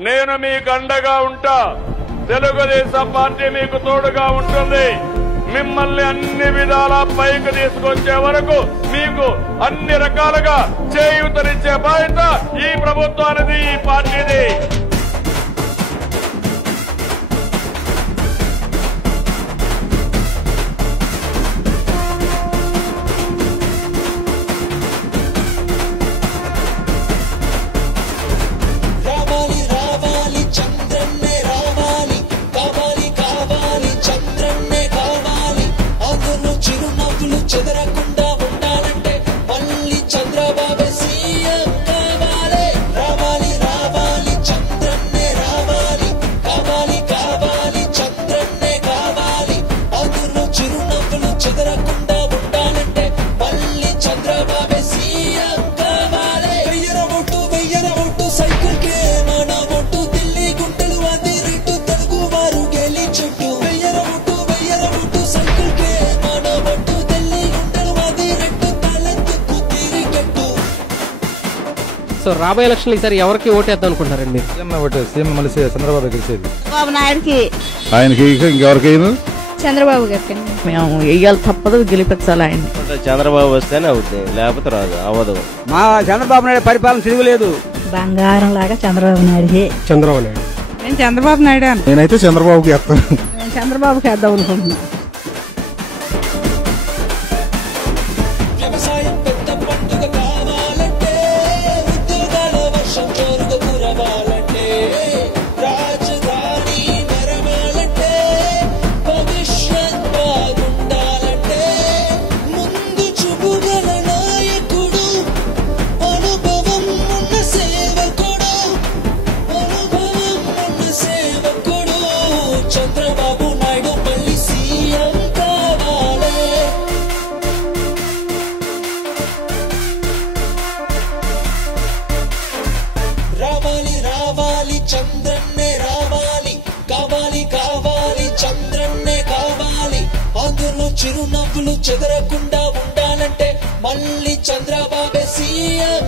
నేను మీకు అండగా ఉంటా. తెలుగుదేశం పార్టీ మీకు తోడుగా ఉంటుంది. మిమ్మల్ని అన్ని విధాల పైకి తీసుకొచ్చే వరకు మీకు అన్ని రకాలుగా చేయూతనిచ్చే బాధ్యత ఈ ప్రభుత్వానిది ఈ పార్టీది. సో రాబోయే ఎలక్షన్ ఈసారి ఎవరికి ఓటేద్దాం అనుకుంటారండి మీరు? సీఎం ఒకటి సీఎం మళ్ళీ చంద్రబాబు బాబు నాయుడుకి. ఆయనకి ఇంకెవరికైనా చంద్రబాబు గారికి. మేము వెయ్యాలి తప్పదు గెలిపించాలి ఆయన్ని. చంద్రబాబు వస్తేనే అవుద్ది లేకపోతే రాదు అవ్వదు. మా చంద్రబాబు నాయుడు పరిపాలన తిరుగులేదు బంగారం లాగా చంద్రబాబు నాయుడు చంద్రబాబు నాయుడు. నేను చంద్రబాబు నాయుడు నేనైతే చంద్రబాబుకి వేస్తాను. నేను చంద్రబాబుకి వేద్దాం అనుకుంటున్నా. చంద్రబాబు నాయుడు మళ్ళీ సీఎం కావాలి. రావాలి రావాలి చంద్రన్నే రావాలి. కావాలి కావాలి చంద్రన్నే కావాలి. అందులో చిరునవ్వులు చెదరకుండా ఉండాలంటే మళ్ళీ చంద్రబాబే సీఎం